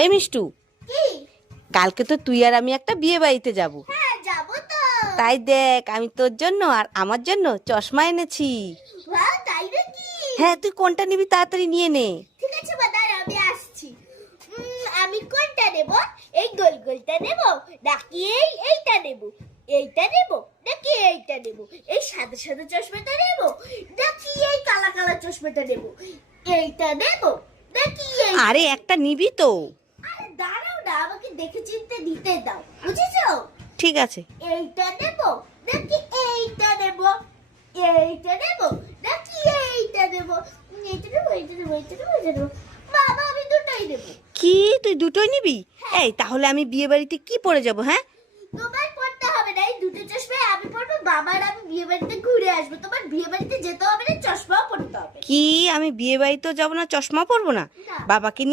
এই মিষ্টু, কি? কালকে তো তুই আর আমি একটা বিয়ে বাড়িতে যাব। হ্যাঁ যাবো তো। তাই দেখ, আমি তোর জন্য আর আমার জন্য চশমা এনেছি। ওয়াও, তাই নাকি? হ্যাঁ, তুই কোনটা নিবি তাড়াতাড়ি নিয়ে নে। ঠিক আছে বাদার, আমি আসছি। আমি কোনটা নেব? এই গোল গোলটা নেব নাকি এইটা নেব? এইটা নেব নাকি এইটা নেব? এই সাদা সাদা চশমাটা নেব নাকি এই কালা কালা চশমাটা নেব? এইটা নেব নাকি এই? আরে একটা নিবি তো। আরে দাঁড়াও না, আমাকে দেখে চিনতে দিতে দাও, বুঝেছো? ঠিক আছে। এইটা নেব নাকি এইটা নেব? এইটা নেব নাকি এইটা নেব? এইটা নেব, এইটা নেব, এইটা নেব, এইটা নেব। বাবা, আমি দুটোই নেব। কি, তুই দুটোই নিবি? এই তাহলে আমি বিয়ে বাড়িতে কি পরে যাব? হ্যাঁ, তোমার পড়তে হবে না, এই দুটো চশমায় আমি পড়বো, বাবার আমি বিয়ে বাড়িতে ঘুরে আসবো। তোমার বিয়ে বাড়িতে যেতে হবে না, চশমাও পড়তে হবে কি আমি বিয়ে বাড়িতেও যাব না, চশমা পরবো না? না। বাবাকে নিয়ে